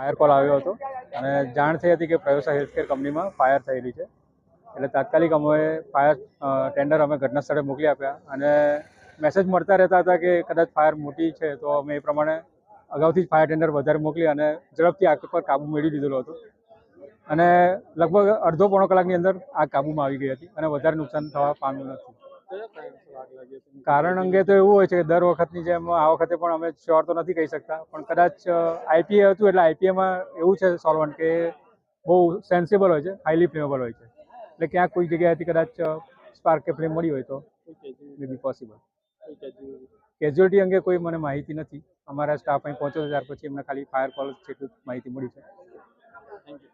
Fire call આવ્યો હતો અને જાણ થઈ હતી કે પ્રયોસા હેલ્થકેર કંપનીમાં ફાયર થયેલી છે. એટલે તાત્કાલિક અમે ફાયર ટેન્ડર અમે ઘટના સ્થળે મોકલી આપ્યા અને મેસેજ મળતા રહેતા હતા કે કદાચ ફાયર મોટી છે, તો અમે એ પ્રમાણે અગાઉથી જ ફાયર ટેન્ડર વધારે મોકલી અને ઝડપથી આગ પર કાબુ મેળવી દીધેલો હતો અને લગભગ અડધો પોણો કલાકની અંદર આગ કાબૂમાં આવી ગઈ હતી અને વધારે નુકસાન થવા પામ્યું નથી. કારણ અંગે તો એવું હોય છે કે દર વખતની જેમ આ વખતે પણ અમે શ્યોર તો નથી કહી શકતા, પણ કદાચ આઈપીએ હતું એટલે આઈપીએમાં એવું છે સોલ્વન્ટ કે બહુ સેન્સિબલ હોય છે, હાઈલી ફ્લેમેબલ હોય છે, એટલે ક્યાંક કોઈ જગ્યાએથી કદાચ સ્પાર્ક કે ફ્લેમ મળી હોય તો મે બી પોસિબલ. કેઝ્યુઅલિટી અંગે કોઈ મને માહિતી નથી. અમારા સ્ટાફ અહીં પહોંચ્યો ત્યાર પછી એમને ખાલી ફાયર કોલ જેટલું માહિતી મળી છે. Thank you.